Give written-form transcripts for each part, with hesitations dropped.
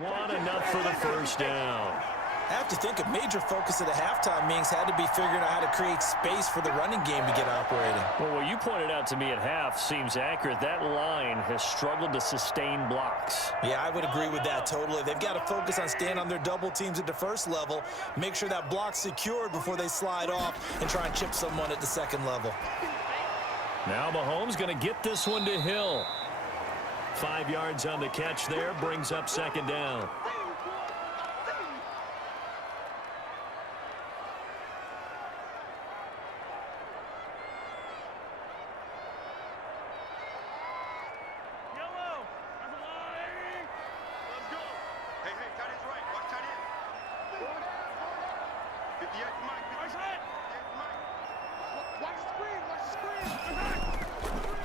Want enough for the first down. I have to think a major focus of the halftime meetings had to be figuring out how to create space for the running game to get operating. Well, what you pointed out to me at half seems accurate. That line has struggled to sustain blocks. Yeah, I would agree with that totally. They've got to focus on staying on their double teams at the first level, make sure that block's secured before they slide off and try and chip someone at the second level. Now Mahomes going to get this one to Hill. 5 yards on the catch there, brings up second down.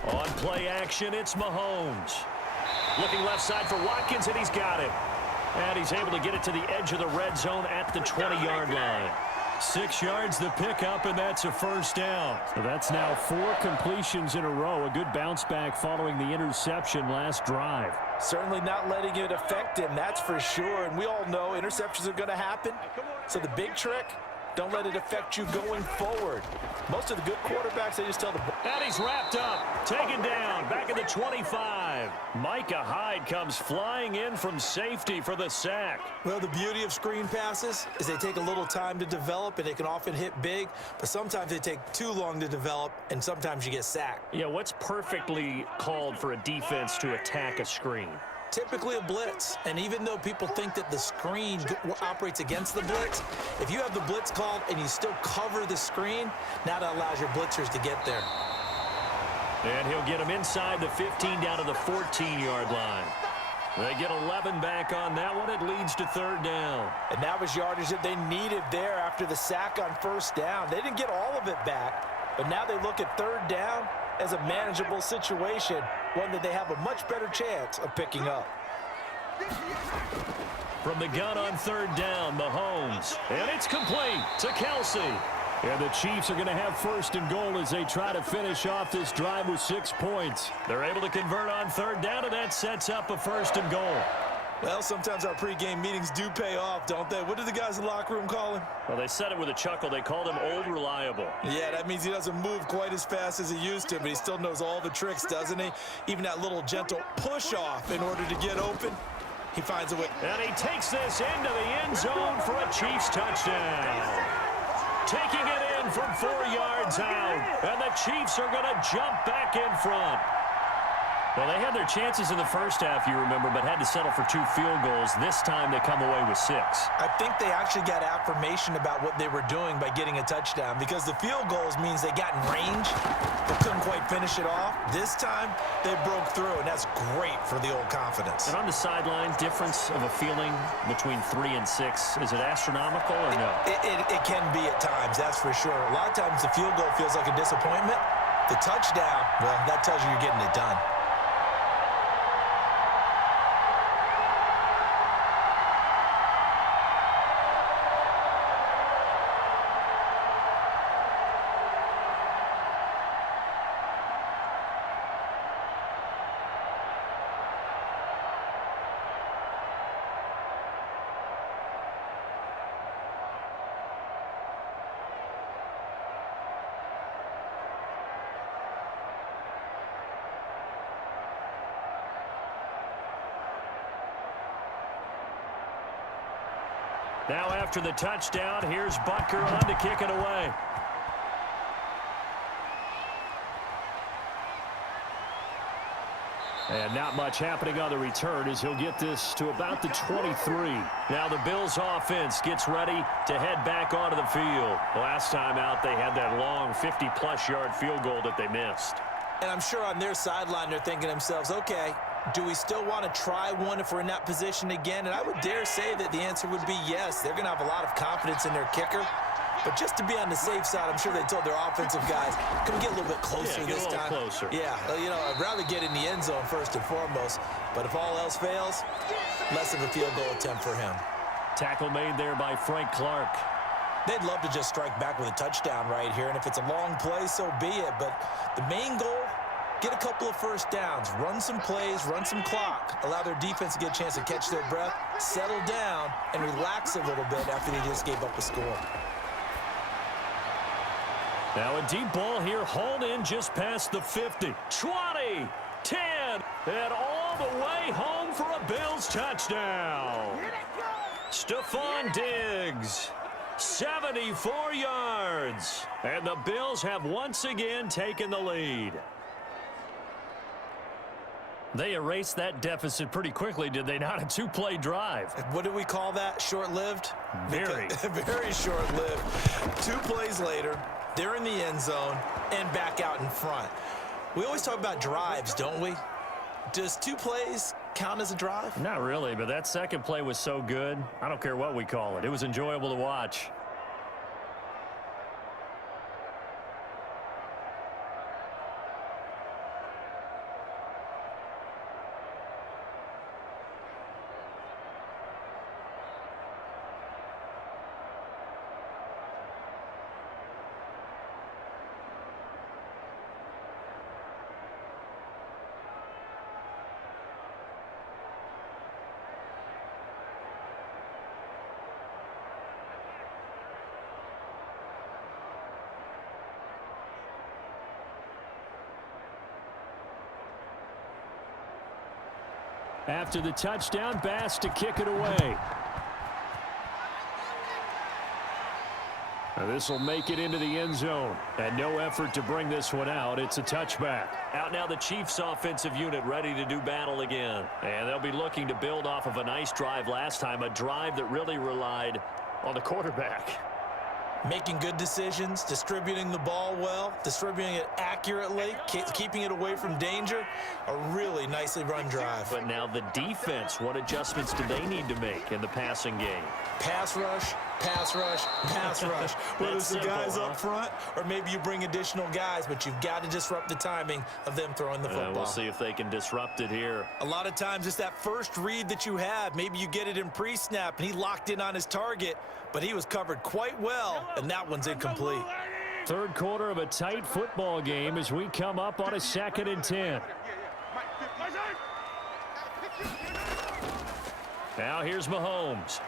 On play action, it's Mahomes. Looking left side for Watkins, and he's got it. And he's able to get it to the edge of the red zone at the 20-yard line. 6 yards the pickup, and that's a first down. So that's now 4 completions in a row. A good bounce back following the interception last drive. Certainly not letting it affect him, that's for sure. And we all know interceptions are going to happen. So the big trick, don't let it affect you going forward. Most of the good quarterbacks, they just tell the... And he's wrapped up, taken down, back at the 25. Micah Hyde comes flying in from safety for the sack. Well, the beauty of screen passes is they take a little time to develop, and they can often hit big, but sometimes they take too long to develop, and sometimes you get sacked. Yeah, what's perfectly called for a defense to attack a screen? Typically a blitz, and even though people think that the screen operates against the blitz, if you have the blitz called and you still cover the screen, now that allows your blitzers to get there. And he'll get him inside the 15 down to the 14-yard line. They get 11 back on that one. It leads to third down. And that was yardage that they needed there after the sack on first down. They didn't get all of it back, but now they look at third down as a manageable situation, one that they have a much better chance of picking up. From the gun on third down, Mahomes. And it's complete to Kelsey. And the Chiefs are going to have first and goal as they try to finish off this drive with 6 points. They're able to convert on third down, and that sets up a first and goal. Well, sometimes our pregame meetings do pay off, don't they? What did the guys in the locker room call him? Well, they said it with a chuckle. They called him Old Reliable. Yeah, that means he doesn't move quite as fast as he used to, but he still knows all the tricks, doesn't he? Even that little gentle push-off in order to get open, he finds a way. And he takes this into the end zone for a Chiefs touchdown. Taking it in from 4 yards out, and the Chiefs are going to jump back in front. Well, they had their chances in the first half, you remember, but had to settle for 2 field goals. This time they come away with 6. I think they actually got affirmation about what they were doing by getting a touchdown, because the field goals means they got in range but couldn't quite finish it off. This time they broke through, and that's great for the old confidence. And on the sideline, difference of a feeling between 3 and 6, is it astronomical or no? It can be at times, that's for sure. A lot of times the field goal feels like a disappointment. The touchdown, well, that tells you you're getting it done. Now after the touchdown, here's Butker on to kick it away. And not much happening on the return as he'll get this to about the 23. Now the Bills offense gets ready to head back onto the field. Last time out, they had that long 50-plus yard field goal that they missed. And I'm sure on their sideline, they're thinking to themselves, okay, do we still want to try one if we're in that position again? And I would dare say that the answer would be yes. They're going to have a lot of confidence in their kicker. But just to be on the safe side, I'm sure they told their offensive guys, can we get a little bit closer this time? Closer. Yeah, you know, I'd rather get in the end zone first and foremost. But if all else fails, less of a field goal attempt for him. Tackle made there by Frank Clark. They'd love to just strike back with a touchdown right here. And if it's a long play, so be it. But the main goal get a couple of first downs, run some plays, run some clock, allow their defense to get a chance to catch their breath, settle down, and relax a little bit after they just gave up a score. Now a deep ball here, hauled in just past the 50. 20, 10, and all the way home for a Bills touchdown. Stephon Diggs, 74 yards. And the Bills have once again taken the lead. They erased that deficit pretty quickly, did they not? A two-play drive. What do we call that? Short-lived? Very. Very short-lived. 2 plays later, they're in the end zone and back out in front. We always talk about drives, don't we? Does 2 plays count as a drive? Not really, but that second play was so good. I don't care what we call it. It was enjoyable to watch. After the touchdown, Bass to kick it away. This will make it into the end zone. And no effort to bring this one out. It's a touchback. Out now the Chiefs offensive unit ready to do battle again. And they'll be looking to build off of a nice drive last time. A drive that really relied on the quarterback. Making good decisions, distributing the ball well, distributing it accurately, keeping it away from danger. A really nicely run drive. But now the defense, what adjustments do they need to make in the passing game? Pass rush, pass rush, pass rush. Whether it's the guys up front or maybe you bring additional guys, but you've got to disrupt the timing of them throwing the football. We'll see if they can disrupt it here. A lot of times it's that first read that you have. Maybe you get it in pre-snap and he locked in on his target, but he was covered quite well, and that one's incomplete. Third quarter of a tight football game as we come up on a 2nd and 10. Now here's Mahomes.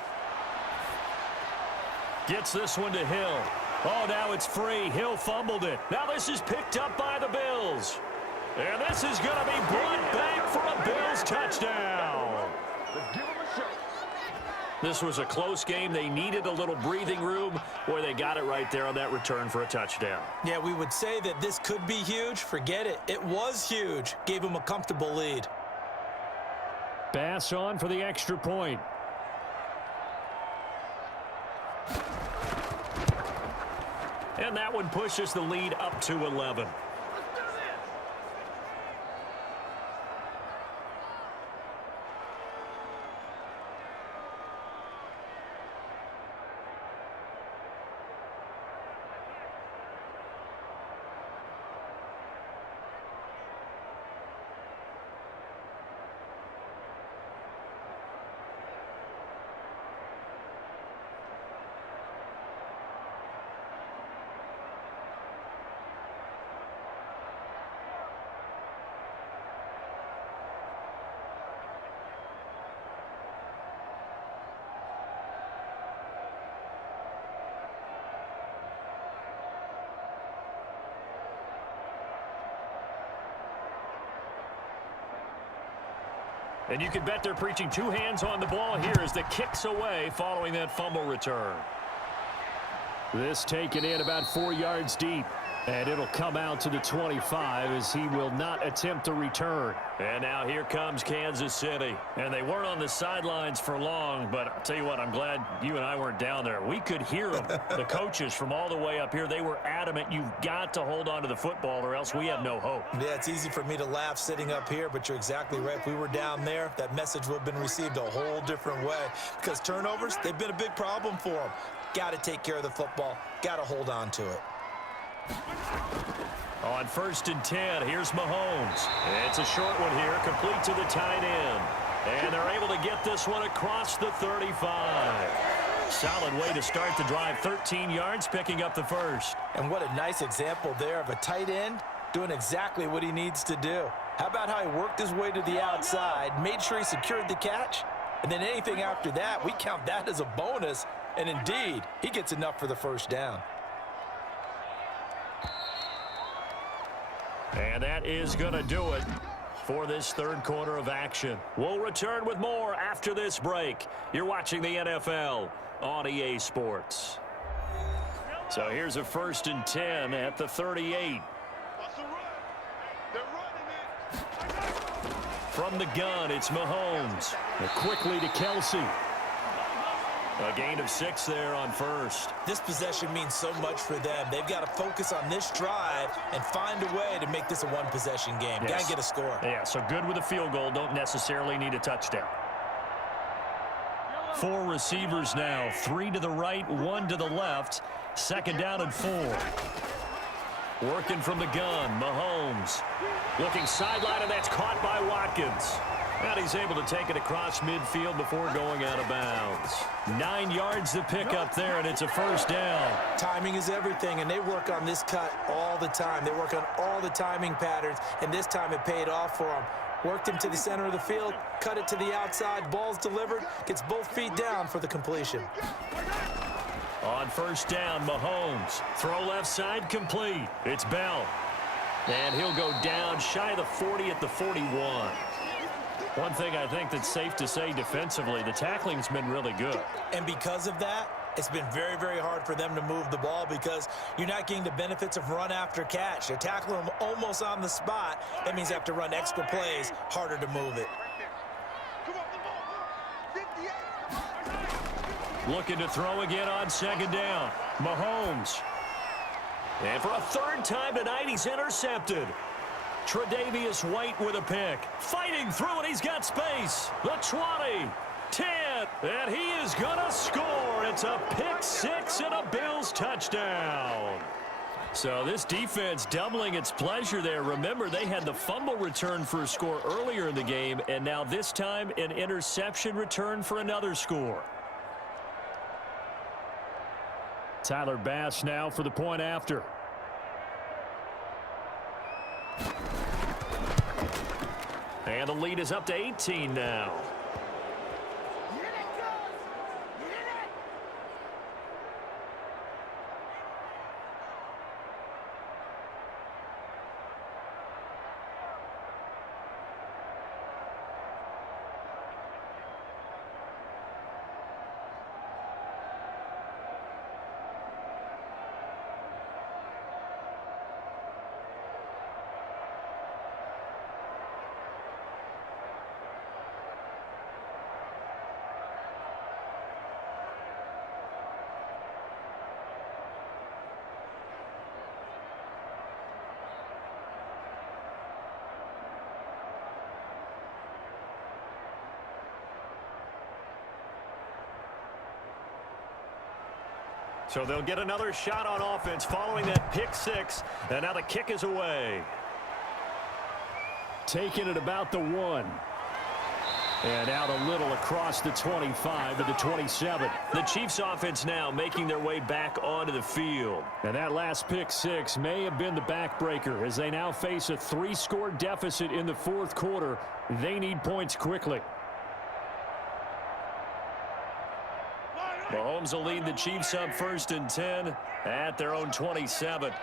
Gets this one to Hill. Oh, now it's free. Hill fumbled it. Now this is picked up by the Bills. And this is going to be brought back for a Bills touchdown. This was a close game. They needed a little breathing room. Boy, they got it right there on that return for a touchdown. Yeah, we would say that this could be huge. Forget it. It was huge. Gave them a comfortable lead. Bass on for the extra point. And that one pushes the lead up to 11. And you can bet they're preaching 2 hands on the ball here as the kick's away following that fumble return. This taken in about 4 yards deep. And it'll come out to the 25 as he will not attempt to return. And now here comes Kansas City. And they weren't on the sidelines for long, but I'll tell you what, I'm glad you and I weren't down there. We could hear them, the coaches from all the way up here. They were adamant, you've got to hold on to the football or else we have no hope. Yeah, it's easy for me to laugh sitting up here, but you're exactly right. If we were down there, that message would have been received a whole different way. Because turnovers, they've been a big problem for them. Got to take care of the football. Got to hold on to it. On 1st and 10, here's Mahomes. It's a short one here, complete to the tight end. And they're able to get this one across the 35. Solid way to start the drive, 13 yards, picking up the first. And what a nice example there of a tight end doing exactly what he needs to do. How about how he worked his way to the outside, made sure he secured the catch, and then anything after that, we count that as a bonus. And indeed, he gets enough for the first down. And that is going to do it for this third quarter of action. We'll return with more after this break. You're watching the NFL on EA Sports. So here's a 1st and 10 at the 38. From the gun, it's Mahomes. Quickly to Kelsey. A gain of 6 there on first. This possession means so much for them. They've got to focus on this drive and find a way to make this a one-possession game. Yes. Got to get a score. Yeah, so good with a field goal. Don't necessarily need a touchdown. 4 receivers now. 3 to the right, 1 to the left. 2nd down and 4. Working from the gun, Mahomes. Looking sideline, and that's caught by Watkins. And he's able to take it across midfield before going out of bounds. 9 yards to pick up there, and it's a 1st down. Timing is everything, and they work on this cut all the time. They work on all the timing patterns, and this time it paid off for them. Worked him to the center of the field, cut it to the outside, ball's delivered, gets both feet down for the completion. On 1st down, Mahomes. Throw left side, complete. It's Bell. And he'll go down shy of the 40 at the 41. One thing I think that's safe to say defensively, the tackling's been really good. And because of that, it's been very, very hard for them to move the ball because you're not getting the benefits of run after catch. They're tackling them almost on the spot. That means they have to run extra plays, harder to move it. Looking to throw again on 2nd down. Mahomes. And for a 3rd time tonight, he's intercepted. Tre'Davious White with a pick. Fighting through, and he's got space. The 20, 10, and he is going to score. It's a pick 6 and a Bills touchdown. So this defense doubling its pleasure there. Remember, they had the fumble return for a score earlier in the game, and now this time an interception return for another score. Tyler Bass now for the point after. And the lead is up to 18 now. So they'll get another shot on offense following that pick 6. And now the kick is away. Taking it about the 1. And out a little across the 25 to the 27. The Chiefs offense now making their way back onto the field. And that last pick 6 may have been the backbreaker as they now face a 3-score deficit in the 4th quarter. They need points quickly. Mahomes will lead the Chiefs up 1st and 10 at their own 27.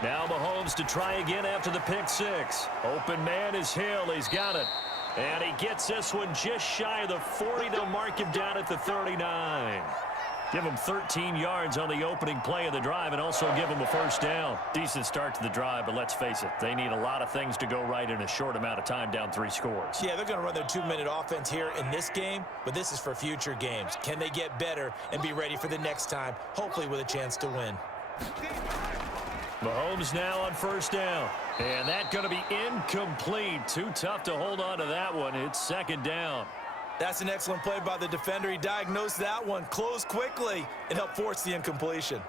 Now Mahomes to try again after the pick 6. Open man is Hill. He's got it. And he gets this one just shy of the 40. They'll mark him down at the 39. Give him 13 yards on the opening play of the drive and also give him a 1st down. Decent start to the drive, but let's face it, they need a lot of things to go right in a short amount of time down 3 scores. Yeah, they're going to run their 2-minute offense here in this game, but this is for future games. Can they get better and be ready for the next time, hopefully with a chance to win? Mahomes now on 1st down. And that's going to be incomplete. Too tough to hold on to that one. It's 2nd down. That's an excellent play by the defender. He diagnosed that one, closed quickly, and helped force the incompletion.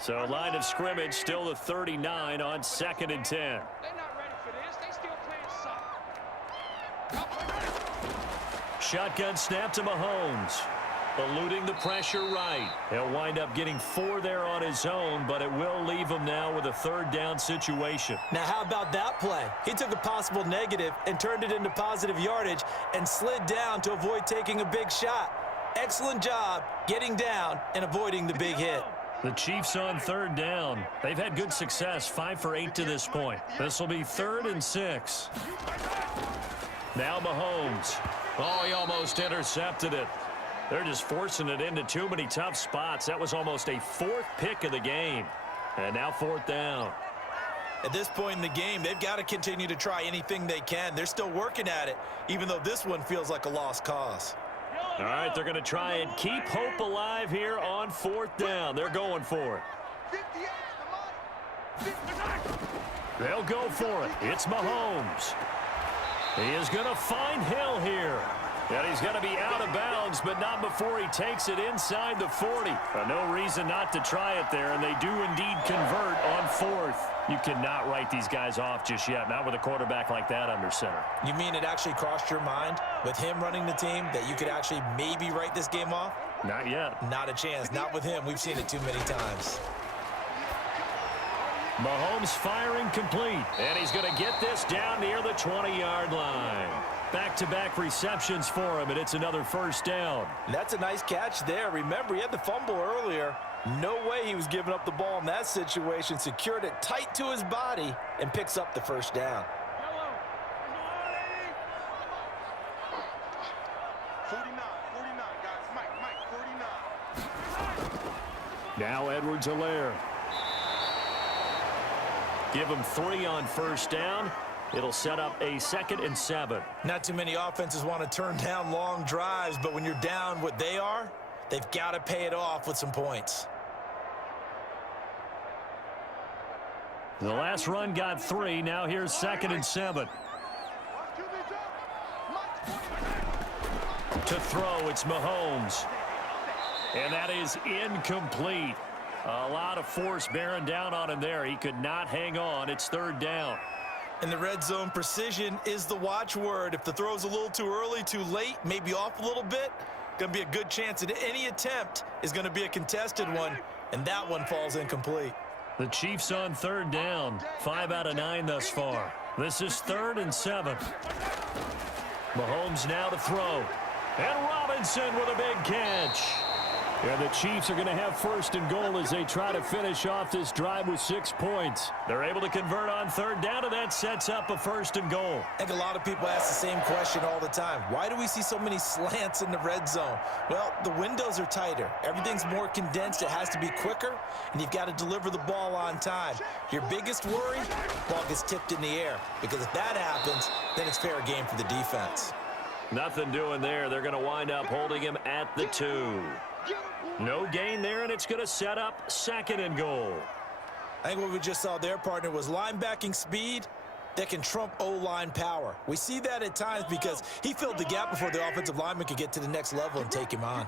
So line of scrimmage still the 39 on 2nd and 10. They're not ready for this. They still playing soft. Shotgun snap to Mahomes. Eluding the pressure right. He'll wind up getting 4 there on his own, but it will leave him now with a third down situation. Now, how about that play? He took a possible negative and turned it into positive yardage and slid down to avoid taking a big shot. Excellent job getting down and avoiding the big hit. The Chiefs on third down. They've had good success, 5 for 8 to this point. This will be 3rd and 6. Now Mahomes. Oh, he almost intercepted it. They're just forcing it into too many tough spots. That was almost a 4th pick of the game. And now 4th down. At this point in the game, they've got to continue to try anything they can. They're still working at it, even though this one feels like a lost cause. All right, they're going to try and keep hope alive here on 4th down. They're going for it. They'll go for it. It's Mahomes. He is going to find Hill here. And he's going to be out of bounds, but not before he takes it inside the 40. No reason not to try it there, and they do indeed convert on 4th. You cannot write these guys off just yet, not with a quarterback like that under center. You mean it actually crossed your mind with him running the team that you could actually maybe write this game off? Not yet. Not a chance. Not with him. We've seen it too many times. Mahomes firing complete, and he's going to get this down near the 20-yard line. Back-to-back receptions for him, and it's another first down. That's a nice catch there. Remember, he had the fumble earlier. No way he was giving up the ball in that situation. Secured it tight to his body and picks up the first down. 49, guys. Mike, 49. Now Edwards-Helaire. Give him 3 on first down. It'll set up a 2nd and 7. Not too many offenses want to turn down long drives, but when you're down what they are, they've got to pay it off with some points. The last run got 3. Now here's 2nd and 7. To throw, it's Mahomes. And that is incomplete. A lot of force bearing down on him there. He could not hang on. It's 3rd down. In the red zone, precision is the watchword. If the throw's a little too early, too late, maybe off a little bit, going to be a good chance that any attempt is going to be a contested one, and that one falls incomplete. The Chiefs on 3rd down. 5 out of 9 thus far. This is 3rd and 7. Mahomes now to throw. And Robinson with a big catch. And the Chiefs are going to have 1st and goal as they try to finish off this drive with 6 points. They're able to convert on 3rd down, and that sets up a 1st and goal. I think a lot of people ask the same question all the time. Why do we see so many slants in the red zone? Well, the windows are tighter. Everything's more condensed. It has to be quicker, and you've got to deliver the ball on time. Your biggest worry, ball gets tipped in the air, because if that happens, then it's fair game for the defense. Nothing doing there. They're going to wind up holding him at the 2. No gain there, and it's going to set up 2nd and goal. I think what we just saw there, partner, was linebacking speed that can trump O-line power. We see that at times because he filled the gap before the offensive lineman could get to the next level and take him on.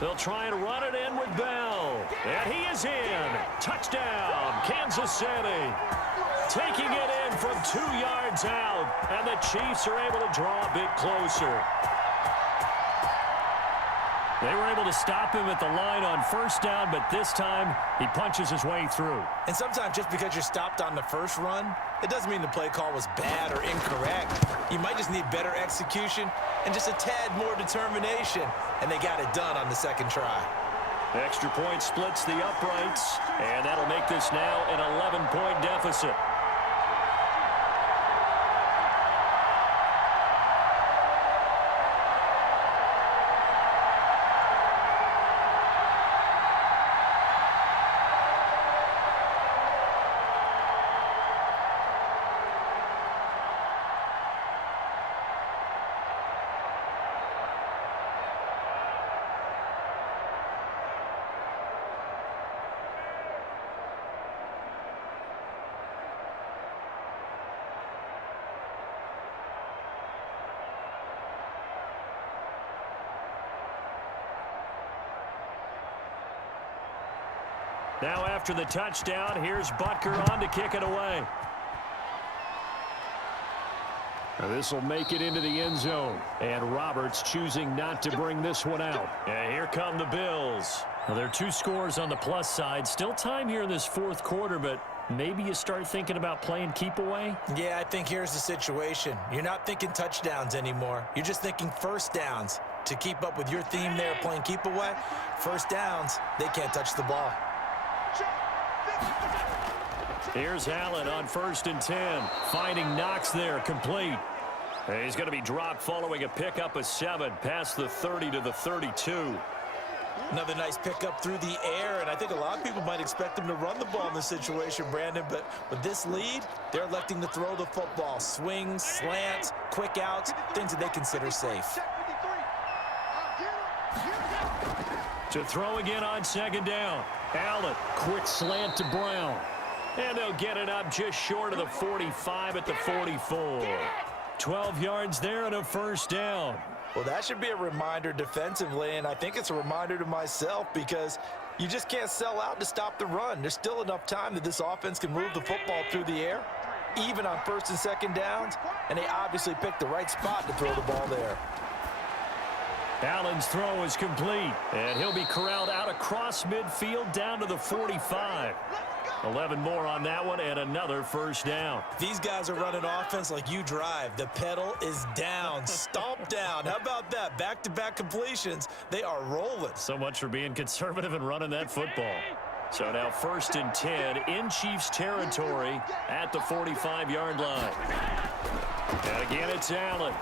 They'll try and run it in with Bell. And he is in. Touchdown, Kansas City. Taking it in from 2 yards out. And the Chiefs are able to draw a bit closer. They were able to stop him at the line on 1st down, but this time he punches his way through. And sometimes just because you're stopped on the first run, it doesn't mean the play call was bad or incorrect. You might just need better execution and just a tad more determination, and they got it done on the 2nd try. Extra point splits the uprights, and that'll make this now an 11-point deficit. Now after the touchdown, here's Butker on to kick it away. This will make it into the end zone. And Roberts choosing not to bring this one out. And here come the Bills. Well, there are 2 scores on the plus side. Still time here in this fourth quarter, but maybe you start thinking about playing keep away? Yeah, I think here's the situation. You're not thinking touchdowns anymore. You're just thinking first downs. To keep up with your theme there, playing keep away, first downs, they can't touch the ball. Here's Allen on 1st and 10. Finding Knox there, complete. He's going to be dropped following a pickup of 7 past the 30 to the 32. Another nice pickup through the air, and I think a lot of people might expect him to run the ball in this situation, Brandon, but with this lead, they're electing to throw the football. Swings, slants, quick outs, things that they consider safe. To throw again on 2nd down. Allen, quick slant to Brown. And they'll get it up just short of the 45 at the 44. 12 yards there and a first down. Well, that should be a reminder defensively, and I think it's a reminder to myself because you just can't sell out to stop the run. There's still enough time that this offense can move the football through the air, even on 1st and 2nd downs, and they obviously picked the right spot to throw the ball there. Allen's throw is complete, and he'll be corralled out across midfield down to the 45. 11 more on that one, and another first down. These guys are running offense like you drive. The pedal is down, stomp down. How about that? Back-to-back completions. They are rolling. So much for being conservative and running that football. So now 1st and 10 in Chiefs territory at the 45-yard line. And again, it's Allen.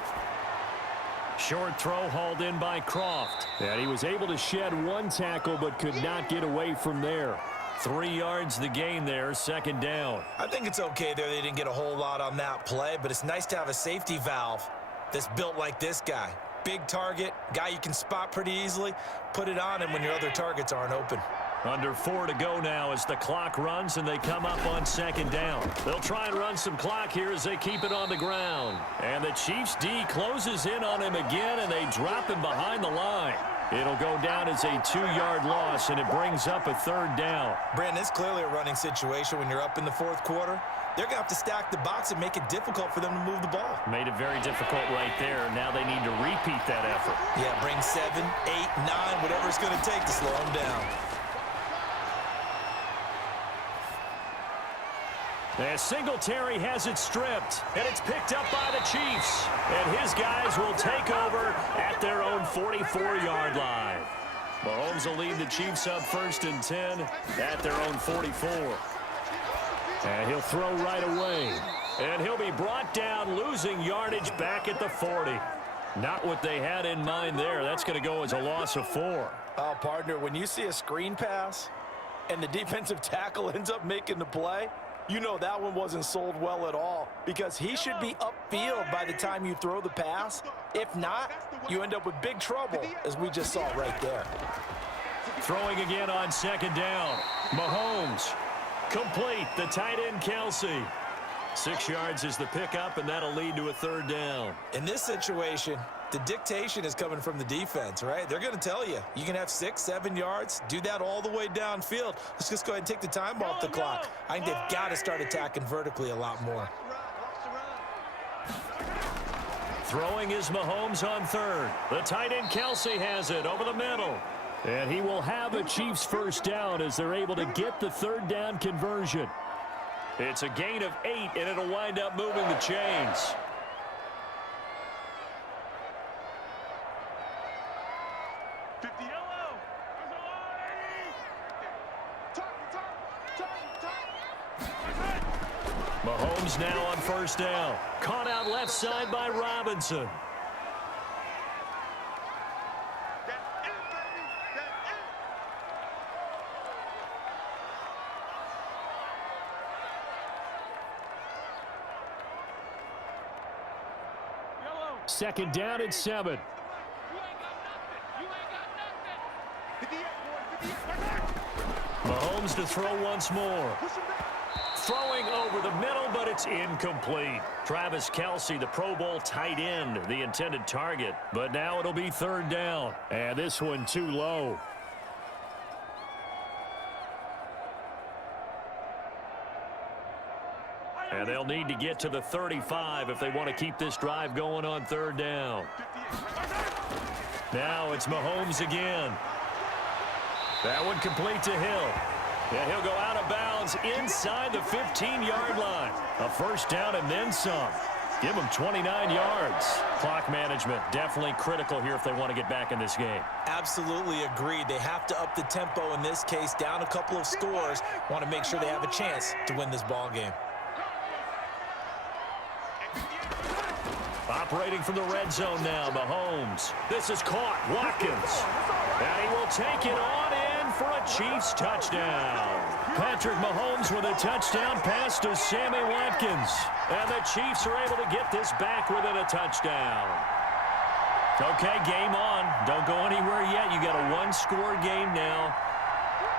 Short throw hauled in by Croft. And he was able to shed 1 tackle but could not get away from there. 3 yards the gain there, 2nd down. I think it's okay there. They didn't get a whole lot on that play, but it's nice to have a safety valve that's built like this guy. Big target, guy you can spot pretty easily. Put it on him when your other targets aren't open. Under 4 to go now as the clock runs and they come up on 2nd down. They'll try and run some clock here as they keep it on the ground. And the Chiefs D closes in on him again and they drop him behind the line. It'll go down as a 2-yard loss and it brings up a 3rd down. Brandon, it's clearly a running situation when you're up in the 4th quarter. They're going to have to stack the box and make it difficult for them to move the ball. Made it very difficult right there. Now they need to repeat that effort. Yeah, bring 7, 8, 9, whatever it's going to take to slow them down. As Singletary has it stripped, and it's picked up by the Chiefs. And his guys will take over at their own 44-yard line. Mahomes will lead the Chiefs up 1st and 10 at their own 44. And he'll throw right away. And he'll be brought down, losing yardage back at the 40. Not what they had in mind there. That's going to go as a loss of 4. Oh, partner, when you see a screen pass and the defensive tackle ends up making the play, you know that one wasn't sold well at all because he should be upfield by the time you throw the pass. If not, you end up with big trouble, as we just saw right there. Throwing again on 2nd down. Mahomes. Complete. The tight end, Kelsey. 6 yards is the pickup, and that'll lead to a 3rd down. In this situation, the dictation is coming from the defense, right? They're going to tell you, you can have 6, 7 yards, do that all the way downfield. Let's just go ahead and take the time off the clock. I think they've got to start attacking vertically a lot more. Throwing is Mahomes on 3rd. The tight end, Kelsey, has it over the middle. And he will have a Chiefs 1st down as they're able to get the 3rd down conversion. It's a gain of 8, and it'll wind up moving the chains. Mahomes now on 1st down. Caught out left side by Robinson. Second down and 7. Mahomes to throw once more. Throwing over the middle, but it's incomplete. Travis Kelce, the Pro Bowl tight end, the intended target. But now it'll be 3rd down. And this one too low. And they'll need to get to the 35 if they want to keep this drive going on third down. Now it's Mahomes again. That one complete to Hill. And he'll go out of bounds inside the 15-yard line. A first down and then some. Give them 29 yards. Clock management definitely critical here if they want to get back in this game. Absolutely agreed. They have to up the tempo in this case, down a couple of scores. Want to make sure they have a chance to win this ball game. Operating from the red zone now, Mahomes. This is caught. Watkins. And he will take it on in for a Chiefs touchdown. Patrick Mahomes with a touchdown pass to Sammy Watkins. And the Chiefs are able to get this back within a touchdown. Okay, game on. Don't go anywhere yet. You got a one-score game now.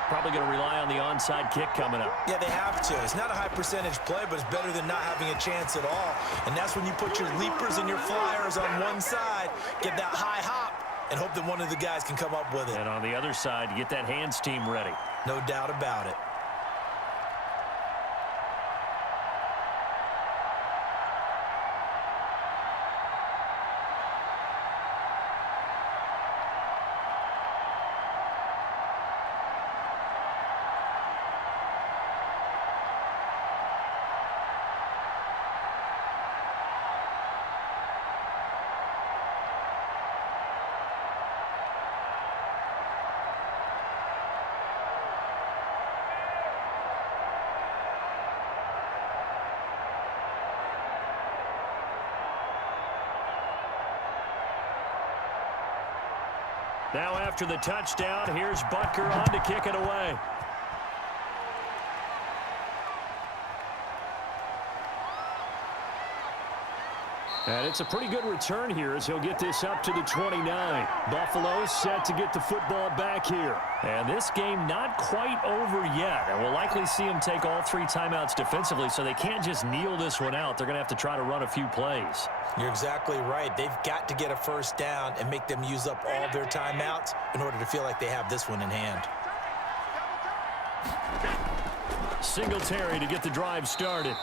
Probably going to rely on the onside kick coming up. Yeah, they have to. It's not a high percentage play, but it's better than not having a chance at all. And that's when you put your leapers and your flyers on one side, get that high hop, and hope that one of the guys can come up with it. And on the other side, get that hands team ready. No doubt about it. Now after the touchdown, here's Butker on to kick it away. And it's a pretty good return here as he'll get this up to the 29. Buffalo set to get the football back here. And this game not quite over yet. And we'll likely see them take all three timeouts defensively, so they can't just kneel this one out. They're going to have to try to run a few plays. You're exactly right. They've got to get a first down and make them use up all their timeouts in order to feel like they have this one in hand. Singletary to get the drive started.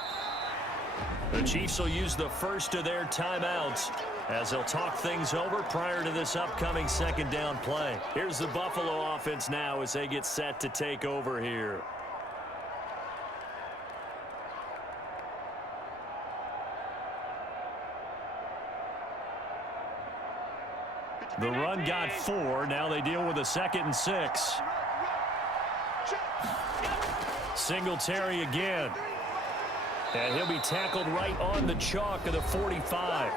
The Chiefs will use the first of their timeouts as they'll talk things over prior to this upcoming second down play. Here's the Buffalo offense now as they get set to take over here. The run got 4. Now they deal with a 2nd and 6. Singletary again. And he'll be tackled right on the chalk of the 45.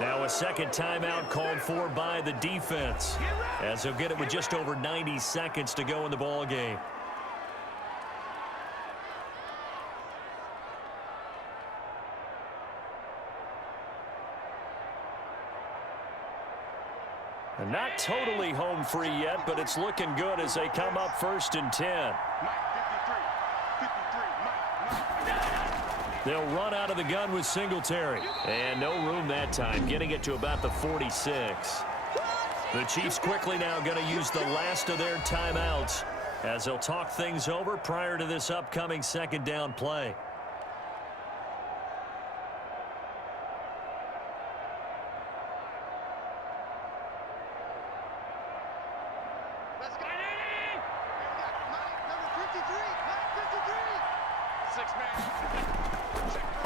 Now a second timeout called for by the defense, as he'll get it with just over 90 seconds to go in the ball game. And not totally home free yet, but it's looking good as they come up 1st and 10. They'll run out of the gun with Singletary. And no room that time, getting it to about the 46. The Chiefs quickly now going to use the last of their timeouts as they'll talk things over prior to this upcoming second down play.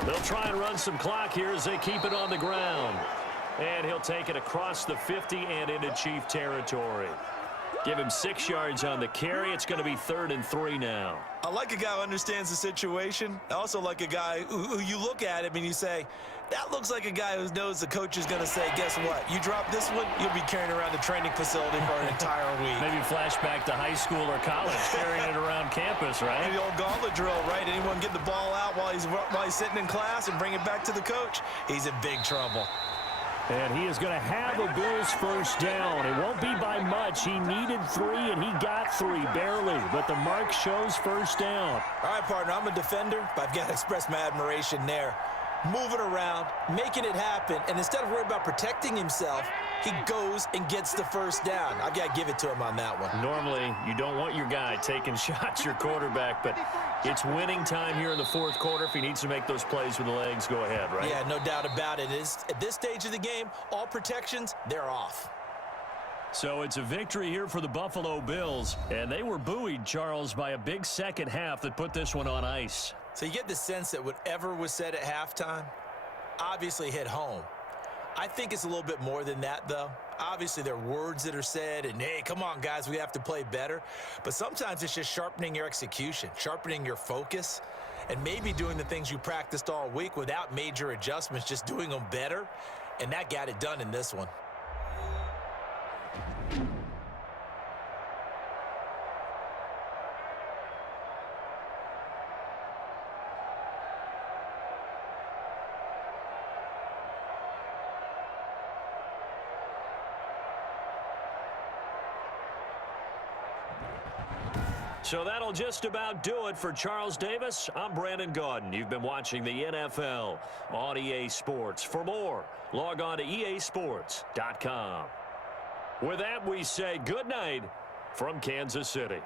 They'll try and run some clock here as they keep it on the ground. And he'll take it across the 50 and into Chief territory. Give him 6 yards on the carry. It's going to be 3rd and 3 now. I like a guy who understands the situation. I also like a guy who you look at him and you say, that looks like a guy who knows the coach is going to say, guess what? You drop this one, you'll be carrying around the training facility for an entire week. Maybe flashback to high school or college, carrying it around campus, right? Maybe the old gauntlet drill, right? Anyone get the ball out while he's sitting in class and bring it back to the coach? He's in big trouble. And he is going to have a Bills first down. It won't be by much. He needed 3, and he got 3, barely. But the mark shows first down. All right, partner, I'm a defender, but I've got to express my admiration there. Moving around, making it happen, and instead of worrying about protecting himself, he goes and gets the first down. I've got to give it to him on that one. Normally, you don't want your guy taking shots, your quarterback, but It's winning time here in the fourth quarter. If he needs to make those plays with the legs, go ahead, right? Yeah, no doubt about it. At this stage of the game, all protections, they're off. So it's a victory here for the Buffalo Bills, and they were buoyed, Charles, by a big second half that put this one on ice. So you get the sense that whatever was said at halftime obviously hit home. I think it's a little bit more than that, though. Obviously, there are words that are said, and, hey, come on, guys, we have to play better. But sometimes it's just sharpening your execution, sharpening your focus, and maybe doing the things you practiced all week without major adjustments, just doing them better. And that got it done in this one. So that'll just about do it for Charles Davis. I'm Brandon Gaudin. You've been watching the NFL on EA Sports. For more, log on to easports.com. With that, we say good night from Kansas City.